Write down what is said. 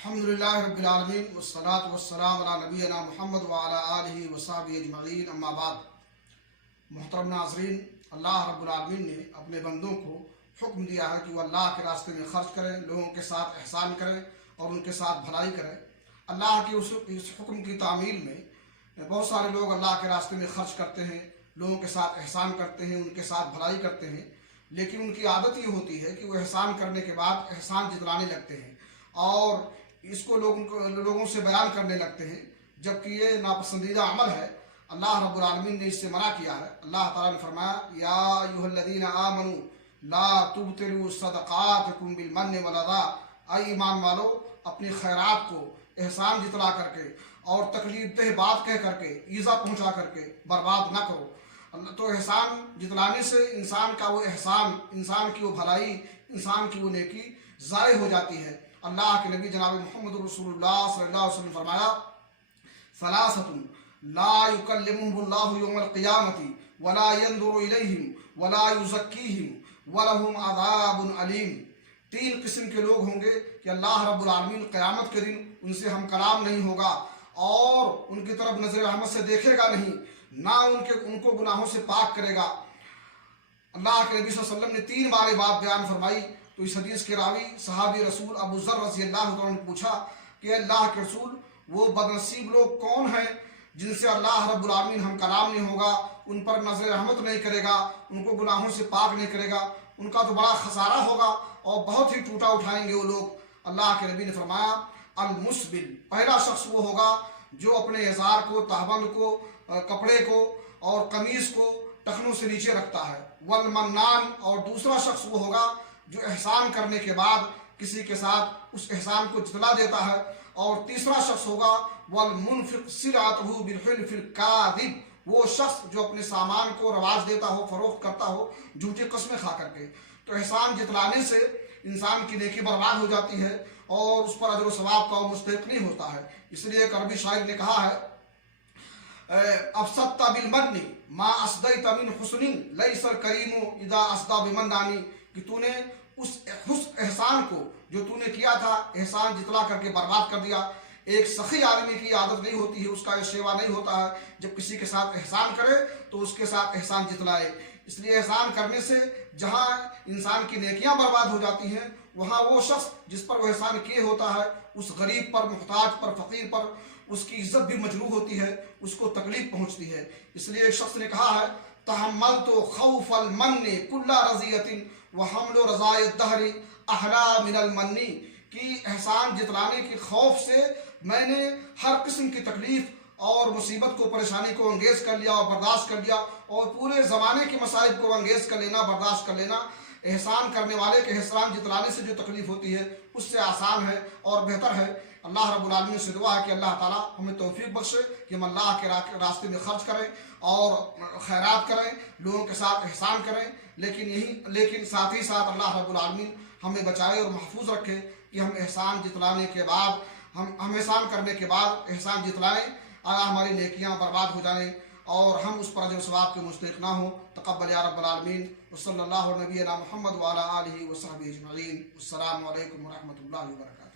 الحمدللہ رب العالمین والصلاة والسلام علی نبینا محمد وعلی آلہ وصحبہ اجمعین، اما بعد۔ محترم ناظرین، اللہ رب العالمین نے اپنے بندوں کو حکم دیا ہے کہ وہ اللہ کے راستے میں خرچ کریں، لوگوں کے ساتھ احسان کریں اور ان کے ساتھ بھلائی کریں۔ اللہ کے اس حکم کی تعمیل میں بہت سارے لوگ اللہ کے راستے میں خرچ کرتے ہیں، لوگوں کے ساتھ احسان کرتے ہیں، ان کے ساتھ بھلائی کرتے ہیں، لیکن ان کی عادت یہ ہوتی ہے کہ وہ احسان کرنے کے بعد احسان جتلانے لگتے ہیں اور اس کو لوگوں سے بیان کرنے لگتے ہیں، جبکہ یہ ناپسندیدہ عمل ہے۔ اللہ رب العالمین نے اس سے منع کیا ہے۔ اللہ تعالیٰ نے فرمایا، یا ایھا الذین آمنوا لا تبطلوا صدقاتکم بالمن والاذی، اے ایمان والو، اپنی خیرات کو احسان جتلا کر کے اور تکلیف دہ بات کہہ کر کے، ایذا پہنچا کر کے برباد نہ کرو۔ تو احسان جتلانے سے انسان کا وہ احسان، انسان کی وہ بھلائی، انسان کی وہ نیکی ضائع ہو جاتی ہے۔ اللہ کے نبی جناب محمد رسول اللہ صلی اللہ علیہ وسلم نے فرمایا، ثلاثۃ لا یکلمہم اللہ یوم القیامۃ ولا ینظر الیہم ولا یزکیہم ولہم عذاب علیم۔ تین قسم کے لوگ ہوں گے کہ اللہ رب العالمین قیامت کے دن ان سے ہم کلام نہیں ہوگا اور ان کی طرف نظر رحمت سے دیکھے گا نہیں، نہ ان کو گناہوں سے پاک کرے گا۔ اللہ کے نبی صلی اللہ علیہ وسلم نے تین بار بات بیان فرمائی تو اس حدیث کے راوی صحابی رسول ابو ذر رضی اللہ عنہ نے پوچھا کہ اللہ کے رسول، وہ بدنصیب لوگ کون ہیں جن سے اللہ رب العالمین ہم کلام نہیں ہوگا، ان پر نظر رحمت نہیں کرے گا، ان کو گناہوں سے پاک نہیں کرے گا؟ ان کا تو بڑا خسارہ ہوگا اور بہت ہی ٹوٹا اٹھائیں گے وہ لوگ۔ اللہ کے نبی نے فرمایا، المسبل، پہلا شخص وہ ہوگا جو اپنے ازار کو، تہبند کو، کپڑے کو اور قمیص کو ٹخنوں سے نیچے رکھتا ہے۔ والمنان، اور دوسرا شخص وہ ہوگا جو احسان کرنے کے بعد کسی کے ساتھ اس احسان کو جتلا دیتا ہے۔ اور تیسرا شخص ہوگا والمنفق سلعته بالحلف الكاذب، وہ شخص جو اپنے سامان کو رواج دیتا ہو، فروخت کرتا ہو جھوٹی قسمیں کھا کر کے۔ تو احسان جتلانے سے انسان کی نیکی برباد ہو جاتی ہے اور اس پر اجر و ثواب کا وہ مستحق نہیں ہوتا ہے۔ اس لیے ایک عربی شاعر نے کہا ہے، افسدت بالمن ما اسدیت من حسن لیس الکریم اذا اسدی بمنانی، کہ تو نے اس احسان کو جو تو نے کیا تھا، احسان جتلا کر کے برباد کر دیا۔ ایک سخی آدمی کی عادت نہیں ہوتی ہے، اس کا یہ شیوا نہیں ہوتا ہے، جب کسی کے ساتھ احسان کرے تو اس کے ساتھ احسان جتلائے۔ اس لیے احسان کرنے سے جہاں انسان کی نیکیاں برباد ہو جاتی ہیں، وہاں وہ شخص جس پر وہ احسان کیے ہوتا ہے، اس غریب پر، محتاج پر، فقیر پر اس کی عزت بھی مجروح ہوتی ہے، اس کو تکلیف پہنچتی ہے۔ اس لیے ایک شخص نے کہا ہے، تحملت خوف المن کل رضیۃ وحمل رضاء الدہر احلی من المن، کہ احسان جتلانے کے خوف سے میں نے ہر قسم کی تکلیف اور مصیبت کو، پریشانی کو انگیز کر لیا اور برداشت کر لیا، اور پورے زمانے کے مصائب کو انگیز کر لینا، برداشت کر لینا احسان کرنے والے کے احسان جتلانے سے جو تکلیف ہوتی ہے اس سے آسان ہے اور بہتر ہے۔ اللہ رب العالمین سے دعا ہے کہ اللہ تعالیٰ ہمیں توفیق بخشے کہ ہم اللہ کے راستے میں خرچ کریں اور خیرات کریں، لوگوں کے ساتھ احسان کریں، لیکن ساتھ ہی ساتھ اللہ رب العالمین ہمیں بچائے اور محفوظ رکھے کہ ہم احسان جتلانے کے بعد، ہم احسان کرنے کے بعد احسان جتلائیں، ہماری نیکیاں برباد ہو جائیں اور ہم اس پر اجر و ثواب کے مستحق نہ ہوں۔ تقبل یا رب العالمین، وصلی اللہ علیہ نبینا محمد وعلی آلہ وصحبہ اجمعین۔ السلام علیکم ورحمۃ اللہ وبرکاتہ۔